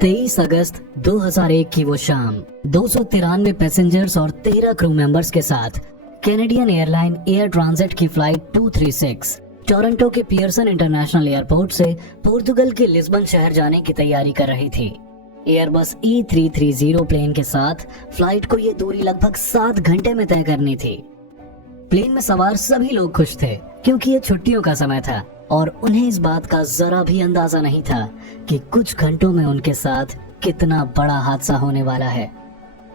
23 अगस्त 2001 की वो शाम 293 पैसेंजर्स और 13 क्रू मेंबर्स के साथ कैनेडियन एयरलाइन एयर ट्रांजिट की फ्लाइट 236 टोरंटो के पियर्सन इंटरनेशनल एयरपोर्ट से पोर्तुगल के लिस्बन शहर जाने की तैयारी कर रही थी। एयरबस E330 प्लेन के साथ फ्लाइट को ये दूरी लगभग 7 घंटे में तय करनी थी। प्लेन में सवार सभी लोग खुश थे क्योंकि ये छुट्टियों का समय था और उन्हें इस बात का जरा भी अंदाजा नहीं था कि कुछ घंटों में उनके साथ कितना बड़ा हादसा होने वाला है।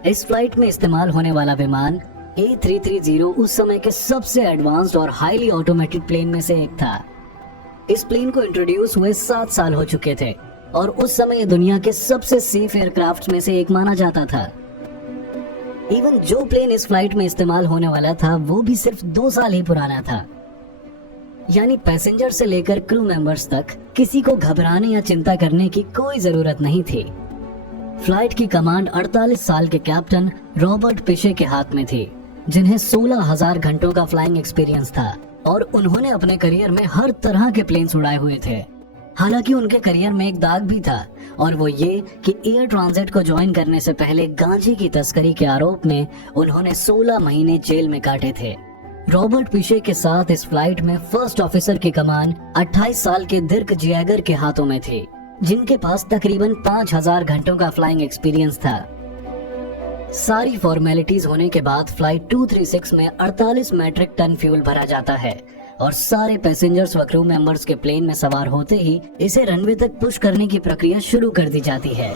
इस फ्लाइट में इस्तेमाल होने वाला विमान E330 उस समय के सबसे एडवांस्ड और हाईली ऑटोमेटेड प्लेन में से एक था। इस प्लेन को इंट्रोड्यूस हुए 7 साल हो चुके थे और उस समय ये दुनिया के सबसे सेफ एयरक्राफ्ट में से एक माना जाता था। इवन जो प्लेन इस फ्लाइट में इस्तेमाल होने वाला था वो भी सिर्फ 2 साल ही पुराना था। यानी पैसेंजर से लेकर क्रू मेंबर्स तक किसी को घबराने या चिंता करने की कोई जरूरत नहीं थी। फ्लाइट की कमांड 48 साल के कैप्टन रॉबर्ट पिशे के हाथ में थी, जिन्हें 16,000 घंटों का फ्लाइंग एक्सपीरियंस था और उन्होंने अपने करियर में हर तरह के प्लेन्स उड़ाए हुए थे। हालांकि उनके करियर में एक दाग भी था और वो ये कि एयर ट्रांजिट को ज्वाइन करने से पहले गांजे की तस्करी के आरोप में उन्होंने 16 महीने जेल में काटे थे। रॉबर्ट पिशे के साथ इस फ्लाइट में फर्स्ट ऑफिसर की कमान 28 साल के दिर्क जियागर के हाथों में थी, जिनके पास तकरीबन 5,000 घंटों का फ्लाइंग एक्सपीरियंस था। सारी फॉर्मेलिटीज होने के बाद फ्लाइट 236 में 48 मैट्रिक टन फ्यूल भरा जाता है और सारे पैसेंजर्स व क्रू मेंबर्स के प्लेन में सवार होते ही इसे रनवे तक पुश करने की प्रक्रिया शुरू कर दी जाती है।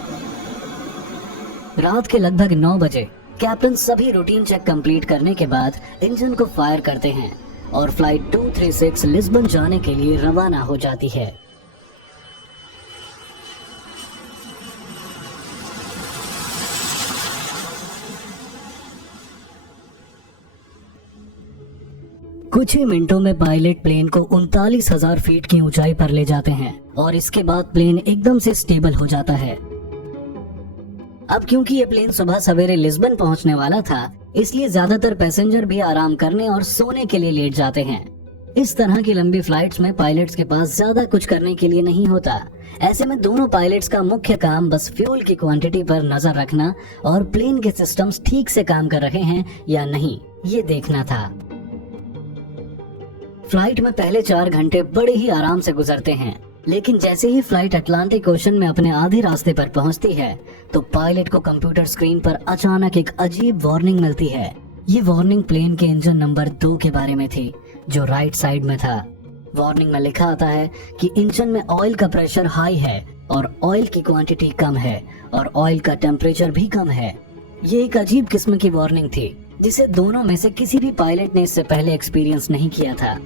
रात के लगभग 9 बजे कैप्टन सभी रूटीन चेक कंप्लीट करने के बाद इंजन को फायर करते हैं और फ्लाइट 236 लिस्बन जाने के लिए रवाना हो जाती है। कुछ ही मिनटों में पायलट प्लेन को 39,000 फीट की ऊंचाई पर ले जाते हैं और इसके बाद प्लेन एकदम से स्टेबल हो जाता है। अब क्योंकि ये प्लेन सुबह सवेरे लिस्बन पहुंचने वाला था, इसलिए ज्यादातर पैसेंजर भी आराम करने और सोने के लिए लेट जाते हैं। इस तरह की लंबी फ्लाइट्स में पायलट्स के पास ज्यादा कुछ करने के लिए नहीं होता। ऐसे में दोनों पायलट्स का मुख्य काम बस फ्यूल की क्वांटिटी पर नजर रखना और प्लेन के सिस्टम्स ठीक से काम कर रहे हैं या नहीं, ये देखना था। फ्लाइट में पहले 4 घंटे बड़े ही आराम से गुजरते हैं, लेकिन जैसे ही फ्लाइट अटलांटिक ओशन में अपने आधे रास्ते पर पहुंचती है तो पायलट को कंप्यूटर स्क्रीन पर अचानक एक अजीब वार्निंग मिलती है। ये वार्निंग प्लेन के इंजन नंबर 2 के बारे में थी, जो राइट साइड में था। वार्निंग में लिखा आता है कि इंजन में ऑयल का प्रेशर हाई है और ऑयल की क्वांटिटी कम है और ऑयल का टेम्परेचर भी कम है। ये एक अजीब किस्म की वार्निंग थी जिसे दोनों में से किसी भी पायलट ने इससे पहले एक्सपीरियंस नहीं किया था,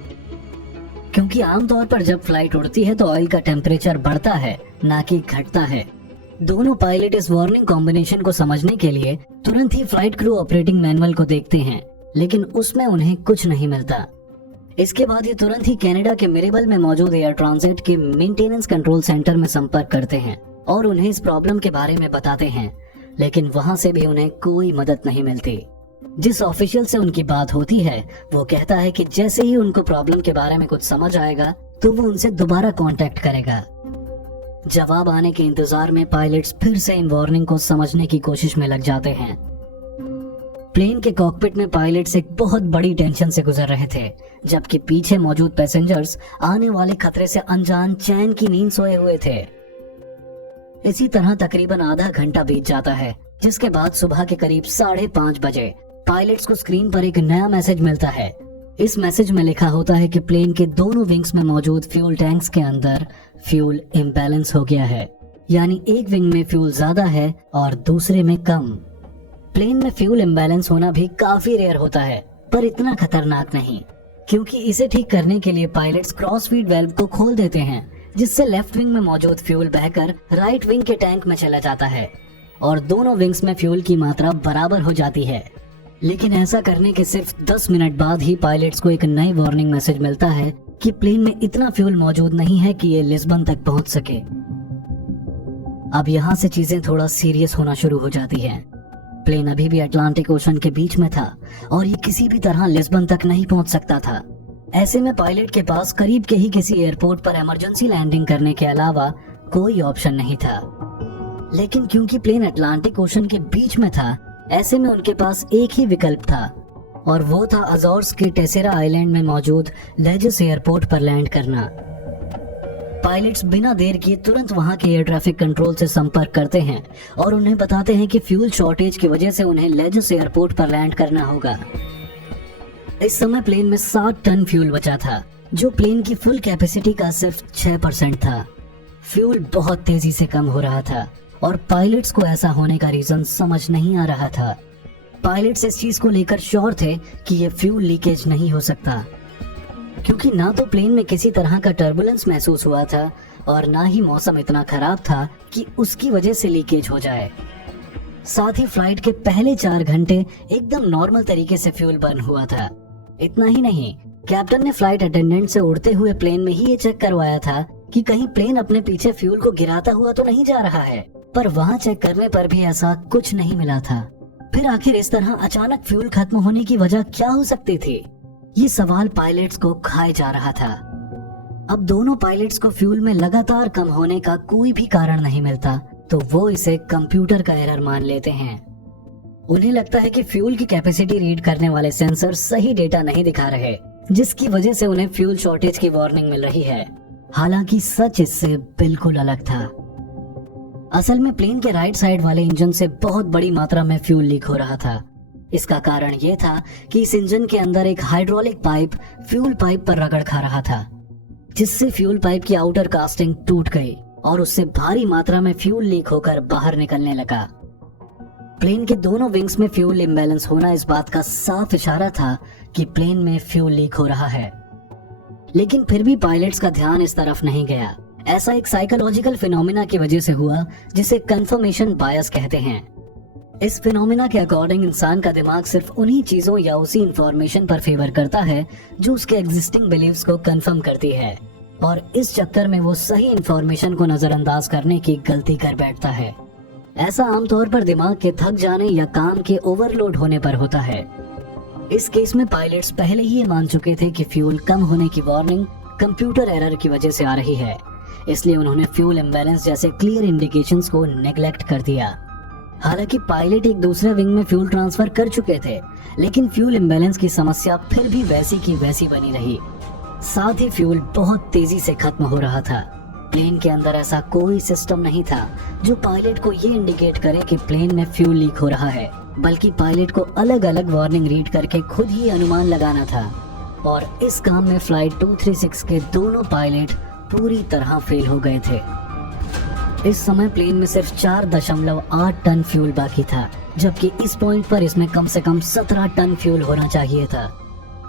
क्योंकि आमतौर पर जब फ्लाइट उड़ती है तो ऑयल का टेम्परेचर बढ़ता है, ना कि घटता है। दोनों पायलट इस वार्निंग कॉम्बिनेशन को समझने के लिए तुरंत ही फ्लाइट क्रू ऑपरेटिंग मैनुअल को देखते हैं, लेकिन उसमें उन्हें कुछ नहीं मिलता। इसके बाद ये तुरंत ही कनाडा के मिरेबल में मौजूद एयर ट्रांजिट के मेंटेनेंस कंट्रोल सेंटर में संपर्क करते हैं और उन्हें इस प्रॉब्लम के बारे में बताते हैं, लेकिन वहां से भी उन्हें कोई मदद नहीं मिलती। जिस ऑफिशियल से उनकी बात होती है वो कहता है कि जैसे ही उनको प्रॉब्लम के बारे में कुछ समझ आएगा तो वो उनसे दोबारा कांटेक्ट करेगा। जवाब आने के इंतजार में पायलट्स फिर से इन वार्निंग को समझने की कोशिश में लग जाते हैं। प्लेन के कॉकपिट में पायलट्स एक बहुत बड़ी टेंशन से गुजर रहे थे, जबकि पीछे मौजूद पैसेंजर्स आने वाले खतरे से अनजान चैन की नींद सोए हुए थे। इसी तरह तकरीबन आधा घंटा बीत जाता है, जिसके बाद सुबह के करीब 5:30 बजे पायलट्स को स्क्रीन पर एक नया मैसेज मिलता है। इस मैसेज में लिखा होता है कि प्लेन के दोनों विंग्स में मौजूद फ्यूल टैंक्स के अंदर फ्यूल इम्बैलेंस हो गया है, यानी एक विंग में फ्यूल ज्यादा है और दूसरे में कम। प्लेन में फ्यूल इम्बैलेंस होना भी काफी रेयर होता है, पर इतना खतरनाक नहीं, क्योंकि इसे ठीक करने के लिए पायलट्स क्रॉस फीड वाल्व को खोल देते हैं, जिससे लेफ्ट विंग में मौजूद फ्यूल बहकर राइट विंग के टैंक में चला जाता है और दोनों विंग्स में फ्यूल की मात्रा बराबर हो जाती है। लेकिन ऐसा करने के सिर्फ 10 मिनट बाद ही पायलट्स को एक नई वार्निंग मैसेज मिलता है कि प्लेन में इतना फ्यूल मौजूद नहीं है कि ये लिस्बन तक पहुंच सके। अब यहाँ से चीजें थोड़ा सीरियस होना शुरू हो जाती हैं। प्लेन अभी भी अटलांटिक ओशन के बीच में था और ये किसी भी तरह लिस्बन तक नहीं पहुंच सकता था। ऐसे में पायलट के पास करीब के ही किसी एयरपोर्ट पर इमरजेंसी लैंडिंग करने के अलावा कोई ऑप्शन नहीं था। लेकिन क्योंकि प्लेन अटलांटिक ओशन के बीच में था, ऐसे में उनके पास एक ही विकल्प था और वो था अजोर्स के टेसेरा आइलैंड में मौजूद लेजस एयरपोर्ट पर लैंड करना। पायलट्स बिना देर किए तुरंत वहां के एयर ट्रैफिक कंट्रोल से संपर्क करते हैं और उन्हें बताते हैं कि फ्यूल शॉर्टेज की वजह से उन्हें लेजस एयरपोर्ट पर लैंड करना होगा। इस समय प्लेन में 60 टन फ्यूल बचा था, जो प्लेन की फुल कैपेसिटी का सिर्फ 6% था। फ्यूल बहुत तेजी से कम हो रहा था और पायलट्स को ऐसा होने का रीजन समझ नहीं आ रहा था। पायलट्स इस चीज को लेकर श्योर थे कि ये फ्यूल लीकेज नहीं हो सकता, क्योंकि ना तो प्लेन में किसी तरह का टर्बुलेंस महसूस हुआ था और ना ही मौसम इतना खराब था कि उसकी वजह से लीकेज हो जाए। साथ ही फ्लाइट के पहले 4 घंटे एकदम नॉर्मल तरीके से फ्यूल बर्न हुआ था। इतना ही नहीं, कैप्टन ने फ्लाइट अटेंडेंट से उड़ते हुए प्लेन में ही ये चेक करवाया था कि कहीं प्लेन अपने पीछे फ्यूल को गिराता हुआ तो नहीं जा रहा है, पर वहाँ चेक करने पर भी ऐसा कुछ नहीं मिला था। फिर आखिर इस तरह अचानक फ्यूल खत्म होने की वजह क्या हो सकती थी? ये सवाल पायलट्स को खाए जा रहा था। अब दोनों पायलट्स को फ्यूल में लगातार कम होने का कोई भी कारण नहीं मिलता, तो वो इसे कंप्यूटर का एरर मान लेते हैं। उन्हें लगता है कि फ्यूल की कैपेसिटी रीड करने वाले सेंसर सही डेटा नहीं दिखा रहे, जिसकी वजह से उन्हें फ्यूल शॉर्टेज की वार्निंग मिल रही है। हालांकि सच इससे बिल्कुल अलग था। असल में प्लेन के राइट साइड वाले इंजन से बहुत बड़ी मात्रा में फ्यूल लीक हो रहा था। इसका कारण यह था कि इस इंजन के अंदर एक हाइड्रोलिक पाइप फ्यूल पाइप पर रगड़ खा रहा था, जिससे फ्यूल पाइप की आउटर कास्टिंग टूट गई और उससे भारी मात्रा में फ्यूल लीक होकर बाहर निकलने लगा। प्लेन के दोनों विंग्स में फ्यूल इम्बैलेंस होना इस बात का साफ इशारा था कि प्लेन में फ्यूल लीक हो रहा है। लेकिन फिर भी पायलट्स का ध्यान इस तरफ नहीं गया। ऐसा एक साइकोलॉजिकल फिनोमिना की वजह से हुआ जिसे कंफर्मेशन बायस कहते हैं। इस फिनोमिना के अकॉर्डिंग इंसान का दिमाग सिर्फ उन्हीं चीजों या उसी इंफॉर्मेशन पर फेवर करता है जो उसके एग्जिस्टिंग बिलीव्स को कंफर्म करती है, और इस चक्कर में वो सही इंफॉर्मेशन को नजरअंदाज करने की गलती कर बैठता है। ऐसा आमतौर पर दिमाग के थक जाने या काम के ओवरलोड होने पर होता है। इस केस में पायलट्स पहले ही ये मान चुके थे कि फ्यूल कम होने की वार्निंग कंप्यूटर एरर की वजह से आ रही है, इसलिए उन्होंने फ्यूल इम्बैलेंस जैसे क्लियर इंडिकेशंस को नेग्लेक्ट कर दिया। हालांकि पायलट एक दूसरे विंग में फ्यूल ट्रांसफर कर चुके थे, लेकिन फ्यूल इम्बैलेंस की समस्या फिर भी वैसी की वैसी बनी रही। साथ ही फ्यूल बहुत तेजी से खत्म हो रहा था। प्लेन के अंदर ऐसा कोई सिस्टम नहीं था जो पायलट को ये इंडिकेट करे कि प्लेन में फ्यूल लीक हो रहा है, बल्कि पायलट को अलग अलग वार्निंग रीड करके खुद ही अनुमान लगाना था। और इस काम में फ्लाइट 236 के दोनों पायलट पूरी तरह फेल हो गए थे। इस समय प्लेन में सिर्फ 4.8 टन फ्यूल बाकी था, जबकि इस पॉइंट पर इसमें कम से कम 17 टन फ्यूल होना चाहिए था।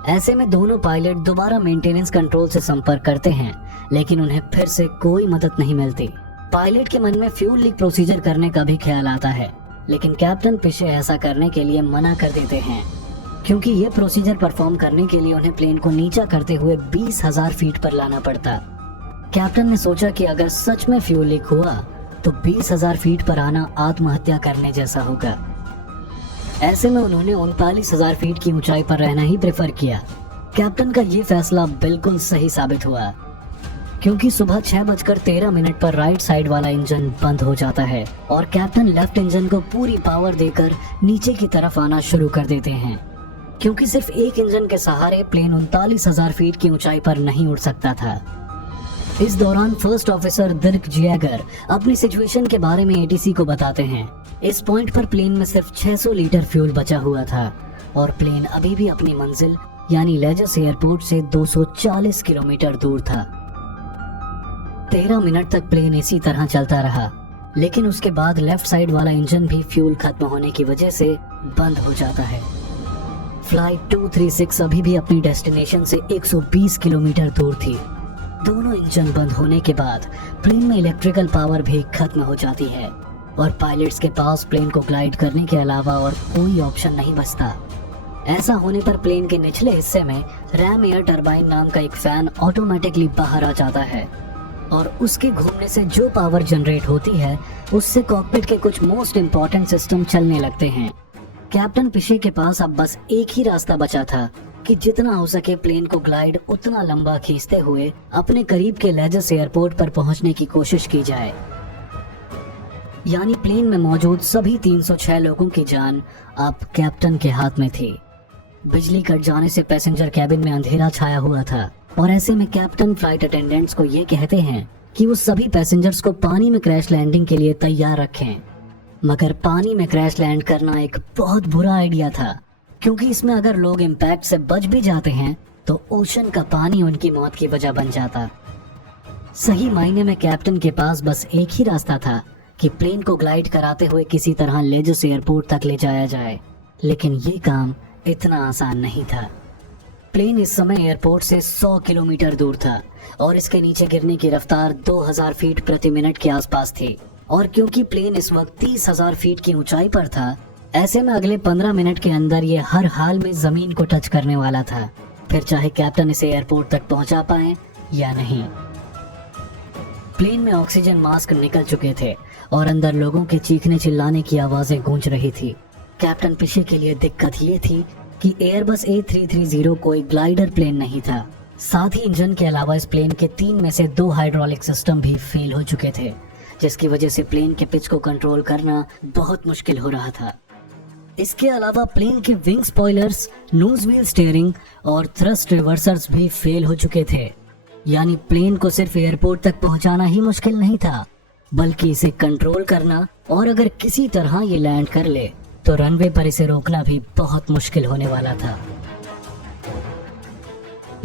ऐसे में दोनों पायलट दोबारा मेंटेनेंस कंट्रोल से संपर्क करते हैं, लेकिन उन्हें फिर से कोई मदद नहीं मिलती। पायलट के मन में फ्यूल लीक प्रोसीजर करने का भी ख्याल आता है, लेकिन कैप्टन पिशे ऐसा करने के लिए मना कर देते हैं, क्योंकि ये प्रोसीजर परफॉर्म करने के लिए उन्हें प्लेन को नीचा करते हुए 20,000 फीट पर लाना पड़ता। कैप्टन ने सोचा कि अगर सच में फ्यूल लीक हुआ तो 20,000 फीट पर आना आत्महत्या करने जैसा होगा। ऐसे में उन्होंने 39,000 फीट की ऊंचाई पर रहना ही प्रेफर किया। कैप्टन का ये फैसला बिल्कुल सही साबित हुआ, क्योंकि सुबह 6:13 पर राइट साइड वाला इंजन बंद हो जाता है और कैप्टन लेफ्ट इंजन को पूरी पावर देकर नीचे की तरफ आना शुरू कर देते हैं, क्योंकि सिर्फ एक इंजन के सहारे प्लेन 39,000 फीट की ऊंचाई पर नहीं उड़ सकता था। इस दौरान फर्स्ट ऑफिसर दिर्क जियागर अपनी सिचुएशन के बारे में एटीसी को बताते हैं। इस पॉइंट पर प्लेन में सिर्फ 600 लीटर फ्यूल बचा हुआ था और प्लेन अभी भी अपनी मंजिल यानी लेजस एयरपोर्ट से 240 किलोमीटर दूर था। 13 मिनट तक प्लेन इसी तरह चलता रहा, लेकिन उसके बाद लेफ्ट साइड वाला इंजन भी फ्यूल खत्म होने की वजह से बंद हो जाता है। फ्लाइट 236 अभी भी अपनी डेस्टिनेशन से 120 किलोमीटर दूर थी। दोनों इंजन बंद होने के बाद प्लेन में इलेक्ट्रिकल पावर भी खत्म हो जाती है और पायलट्स के पास प्लेन को ग्लाइड करने के अलावा और कोई ऑप्शन नहीं बचता। ऐसा होने पर प्लेन के निचले हिस्से में रैम एयर टरबाइन नाम का एक फैन ऑटोमेटिकली बाहर आ जाता है और उसके घूमने से जो पावर जनरेट होती है उससे कॉकपिट के कुछ मोस्ट इम्पोर्टेंट सिस्टम चलने लगते हैं। कैप्टन पिशे के पास अब बस एक ही रास्ता बचा था कि जितना हो सके प्लेन को ग्लाइड उतना लंबा खींचते हुए अपने करीब के लेजस एयरपोर्ट पर पहुंचने की कोशिश की जाए। यानी प्लेन में मौजूद सभी 306 लोगों की जान अब कैप्टन के हाथ में थी। बिजली कट जाने से पैसेंजर कैबिन में अंधेरा छाया हुआ था और ऐसे में कैप्टन फ्लाइट अटेंडेंट्स को ये कहते हैं कि वो सभी पैसेंजर्स को पानी में क्रैश लैंडिंग के लिए तैयार रखें। मगर पानी में क्रैश लैंड करना एक बहुत बुरा आइडिया था, क्योंकि इसमें अगर लोग इम्पैक्ट से बच भी जाते हैं तो ओशन का पानी उनकी मौत की वजह बन जाता। सही मायने में कैप्टन के पास बस एक ही रास्ता था कि प्लेन को ग्लाइड कराते हुए किसी तरह लेजस एयरपोर्ट तक ले जाया जाए, लेकिन ये काम इतना आसान नहीं था। प्लेन इस समय एयरपोर्ट से 100 किलोमीटर दूर था और इसके नीचे गिरने की रफ्तार 2000 फीट प्रति मिनट के आसपास थी। और क्योंकि प्लेन इस वक्त 30,000 फीट की ऊंचाई पर था, ऐसे में अगले 15 मिनट के अंदर ये हर हाल में जमीन को टच करने वाला था, फिर चाहे कैप्टन इसे एयरपोर्ट तक पहुंचा पाए या नहीं। प्लेन में ऑक्सीजन मास्क निकल चुके थे और अंदर लोगों के चीखने चिल्लाने की आवाजें गूंज रही थी। कैप्टन पिशे के लिए दिक्कत ये थी कि एयरबस A330 कोई ग्लाइडर प्लेन नहीं था। साथ ही इंजन के अलावा इस प्लेन के 3 में से 2 हाइड्रोलिक सिस्टम भी फेल हो चुके थे, जिसकी वजह से प्लेन के पिच को कंट्रोल करना बहुत मुश्किल हो रहा था। इसके अलावा प्लेन के wing spoilers, nose wheel steering और थ्रस्ट रिवर्सर्स भी फेल हो चुके थे। यानी प्लेन को सिर्फ एयरपोर्ट तक पहुंचाना ही मुश्किल नहीं था, बल्कि इसे कंट्रोल करना और अगर किसी तरह ये लैंड कर ले तो रनवे पर इसे रोकना भी बहुत मुश्किल होने वाला था।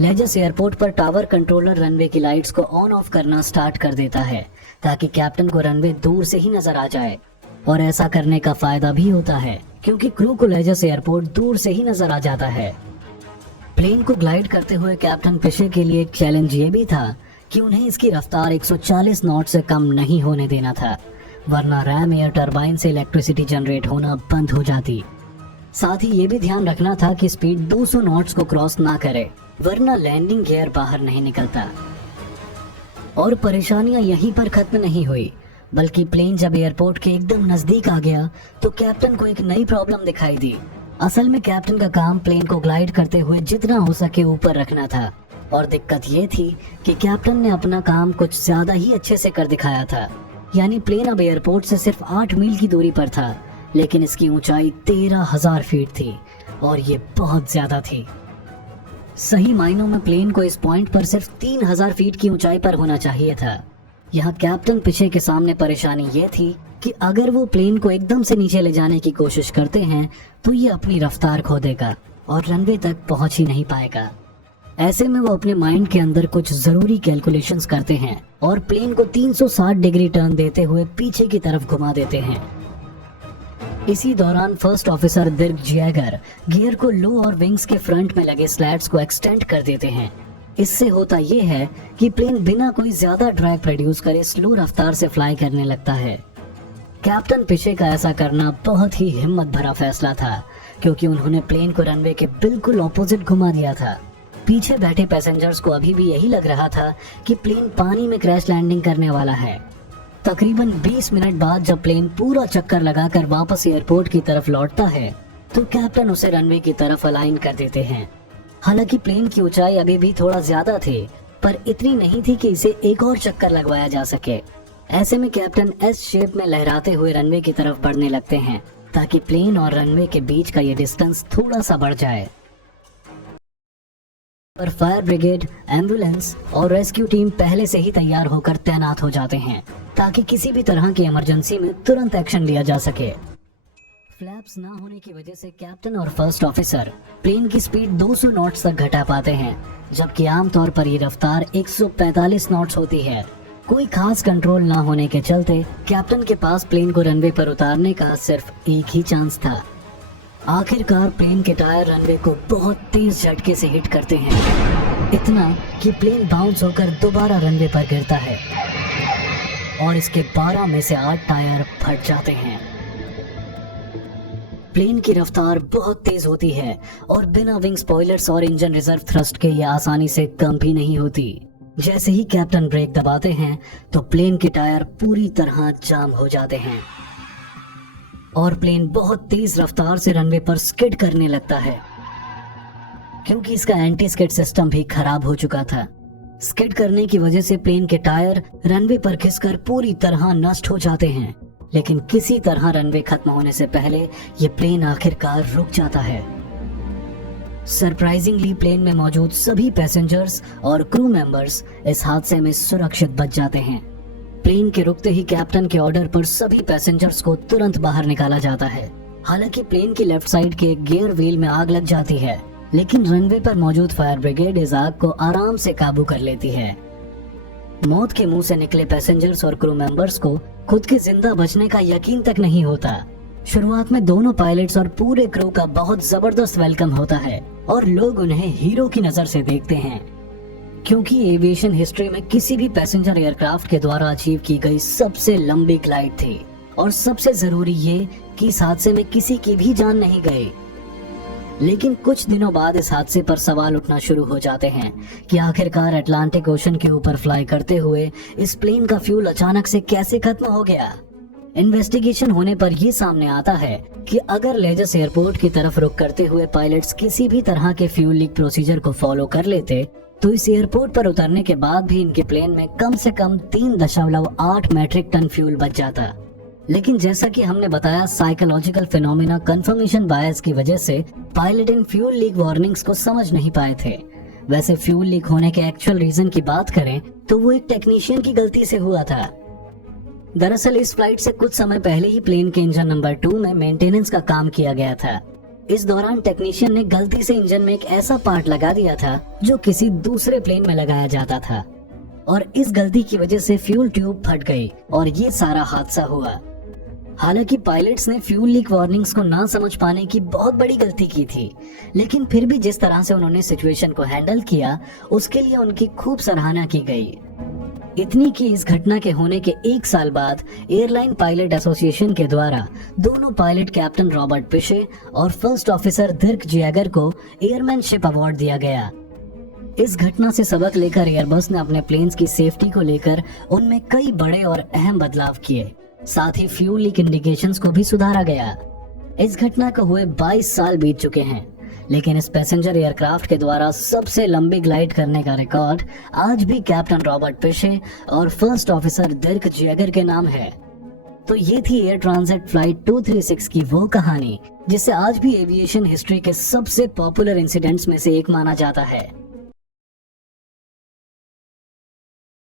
लेजस एयरपोर्ट पर टावर कंट्रोलर रनवे की लाइट्स को ऑन ऑफ करना स्टार्ट कर देता है ताकि कैप्टन को रनवे दूर से ही नजर आ जाए। और ऐसा करने का फायदा भी होता है क्योंकि क्रू को लेजस एयरपोर्ट दूर से ही नजर आ जाता है। प्लेन को ग्लाइड करते हुए कैप्टन पिशे के लिए एक चैलेंज ये भी था कि उन्हें इसकी रफ्तार 140 नॉट से कम नहीं होने देना था, वरना रैम एयर टरबाइन से इलेक्ट्रिसिटी जनरेट होना बंद हो जाती। साथ ही ये भी ध्यान रखना था कि स्पीड 200 नॉट्स को क्रॉस ना करे, वरना लैंडिंग गियर बाहर नहीं निकलता। और परेशानियां यहीं पर खत्म नहीं हुई, बल्कि प्लेन जब एयरपोर्ट के एकदम नजदीक आ गया तो कैप्टन को एक नई प्रॉब्लम दिखाई दी। असल में कैप्टन का काम प्लेन को ग्लाइड करते हुए जितना हो सके ऊपर रखना था, और दिक्कत ये थी कि कैप्टन ने अपना काम कुछ ज्यादा ही अच्छे से कर दिखाया था। यानी प्लेन अब एयरपोर्ट से सिर्फ 8 मील की दूरी पर था, लेकिन इसकी ऊंचाई 13,000 फीट थी और ये बहुत ज्यादा थी। सही मायनों में प्लेन को इस पॉइंट पर सिर्फ 3,000 फीट की ऊंचाई पर होना चाहिए था। यहाँ कैप्टन पिशे के सामने परेशानी ये थी कि अगर वो प्लेन को एकदम से नीचे ले जाने की कोशिश करते हैं तो ये अपनी रफ्तार खो देगा और रनवे तक पहुंच ही नहीं पाएगा। ऐसे में वो अपने माइंड के अंदर कुछ जरूरी कैलकुलेशंस करते हैं और प्लेन को 360 डिग्री टर्न देते हुए पीछे की तरफ घुमा देते हैं। इसी दौरान फर्स्ट ऑफिसर दिर्क जैगर गियर को लो और विंग्स के फ्रंट में लगे स्लैट्स को एक्सटेंड कर देते हैं। इससे होता ये है कि प्लेन बिना कोई ज्यादा ड्रैग प्रोड्यूस करे स्लो रफ्तार से फ्लाई करने लगता है। कैप्टन पिशे का ऐसा करना बहुत ही हिम्मत भरा फैसला था, क्योंकि उन्होंने प्लेन को रनवे के बिल्कुल ऑपोजिट घुमा दिया था। पीछे बैठे पैसेंजर्स को अभी भी यही लग रहा था कि प्लेन पानी में क्रैश लैंडिंग करने वाला है। तकरीबन 20 मिनट बाद जब प्लेन पूरा चक्कर लगाकर वापस एयरपोर्ट की तरफ लौटता है तो कैप्टन उसे रनवे की तरफ अलाइन कर देते हैं। हालांकि प्लेन की ऊंचाई अभी भी थोड़ा ज्यादा थी, पर इतनी नहीं थी कि इसे एक और चक्कर लगवाया जा सके। ऐसे में कैप्टन एस शेप में लहराते हुए रनवे की तरफ बढ़ने लगते हैं ताकि प्लेन और रनवे के बीच का ये डिस्टेंस थोड़ा सा बढ़ जाए। पर फायर ब्रिगेड, एम्बुलेंस और रेस्क्यू टीम पहले से ही तैयार होकर तैनात हो जाते हैं ताकि किसी भी तरह की इमरजेंसी में तुरंत एक्शन लिया जा सके। फ्लैप्स ना होने की वजह से कैप्टन और फर्स्ट ऑफिसर प्लेन की स्पीड 200 नॉट्स तक घटा पाते हैं, जबकि आमतौर पर ये रफ्तार 145 नॉट्स होती है। कोई खास कंट्रोल ना होने के चलते कैप्टन के पास प्लेन को रनवे पर उतारने का सिर्फ एक ही चांस था। आखिरकार प्लेन के टायर रनवे को बहुत तेज झटके से हिट करते हैं, इतना कि प्लेन बाउंस होकर दोबारा रनवे पर गिरता है और इसके 12 में से 8 टायर फट जाते हैं। प्लेन की रफ्तार बहुत तेज होती है और बिना विंग स्पॉयलर्स और इंजन रिजर्व थ्रस्ट के ये आसानी से कम भी नहीं होती। जैसे ही कैप्टन ब्रेक दबाते हैं तो प्लेन के टायर पूरी तरह जाम हो जाते हैं और प्लेन बहुत तेज रफ्तार से रनवे पर स्किड करने लगता है, क्योंकि इसका एंटी स्किड सिस्टम भी खराब हो चुका था। स्किड करने की वजह से प्लेन के टायर रनवे पर खिसकर पूरी तरह नष्ट हो जाते हैं लेकिन किसी तरह रनवे खत्म होने से पहले ये प्लेन आखिरकार रुक जाता है। सरप्राइजिंगली प्लेन में मौजूद सभी पैसेंजर्स और क्रू मेंबर्स इस हादसे में सुरक्षित बच जाते हैं। प्लेन के रुकते ही कैप्टन के ऑर्डर पर सभी पैसेंजर्स को तुरंत बाहर निकाला जाता है। हालांकि प्लेन की लेफ्ट साइड के गियर व्हील में आग लग जाती है, लेकिन रनवे पर मौजूद फायर ब्रिगेड इस आग को आराम से काबू कर लेती है। मौत के मुंह से निकले पैसेंजर्स और क्रू मेंबर्स को खुद के जिंदा बचने का यकीन तक नहीं होता। शुरुआत में दोनों पायलट्स और पूरे क्रू का बहुत जबरदस्त वेलकम होता है और लोग उन्हें हीरो की नजर से देखते हैं, क्योंकि एविएशन हिस्ट्री में किसी भी पैसेंजर एयरक्राफ्ट के द्वारा अचीव की गई सबसे लंबी ग्लाइड थी। और सबसे जरूरी ये कि इस हादसे में किसी की भी जान नहीं गई। लेकिन कुछ दिनों बाद इस हादसे पर सवाल उठना शुरू हो जाते हैं कि आखिरकार अटलांटिक ओशन के ऊपर फ्लाई करते हुए इस प्लेन का फ्यूल अचानक से कैसे खत्म हो गया। इन्वेस्टिगेशन होने पर यह सामने आता है कि अगर लेजस एयरपोर्ट की तरफ रुख करते हुए पायलट्स किसी भी तरह के फ्यूल लीक प्रोसीजर को फॉलो कर लेते तो इस एयरपोर्ट पर उतरने के बाद भी इनके प्लेन में कम से कम 3.8 मैट्रिक टन फ्यूल बच जाता। लेकिन जैसा कि हमने बताया, साइकोलॉजिकल फिनोमेना कंफर्मेशन बायस की वजह से pilot in fuel leak warnings को समझ नहीं पाए थे। वैसे फ्यूल लीक होने के एक्चुअल रीजन की बात करें तो वो एक टेक्नीशियन की गलती से हुआ था। दरअसल इस फ्लाइट से कुछ समय पहले ही प्लेन के इंजन नंबर 2 में मेंटेनेंस का काम किया गया था। इस दौरान टेक्नीशियन ने गलती से इंजन में एक ऐसा पार्ट लगा दिया था जो किसी दूसरे प्लेन में लगाया जाता था, और इस गलती की वजह से फ्यूल ट्यूब फट गई और ये सारा हादसा हुआ। हालांकि पायलट्स ने फ्यूल लीक वार्निंग्स को ना समझ पाने की बहुत बड़ी गलती की थी, लेकिन फिर भी जिस तरह से उन्होंने सिचुएशन को हैंडल किया उसके लिए उनकी खूब सराहना की गई। इतनी कि इस घटना के होने के 1 साल बाद एयरलाइन पायलट एसोसिएशन के द्वारा दोनों पायलट कैप्टन रॉबर्ट पिशे और फर्स्ट ऑफिसर दिर्क जैगर को एयरमैनशिप अवार्ड दिया गया। इस घटना से सबक लेकर एयरबस ने अपने प्लेन्स की सेफ्टी को लेकर उनमें कई बड़े और अहम बदलाव किए। साथ ही फ्यूल लीक इंडिकेशंस को भी सुधारा गया। इस घटना को हुए 22 साल बीत चुके हैं, लेकिन इस पैसेंजर एयरक्राफ्ट के द्वारा सबसे लंबी ग्लाइड करने का रिकॉर्ड आज भी कैप्टन रॉबर्ट पिशे और फर्स्ट ऑफिसर दिर्क जैगर के नाम है। तो ये थी एयर ट्रांजिट फ्लाइट 236 की वो कहानी जिसे आज भी एविएशन हिस्ट्री के सबसे पॉपुलर इंसिडेंट्स में से एक माना जाता है।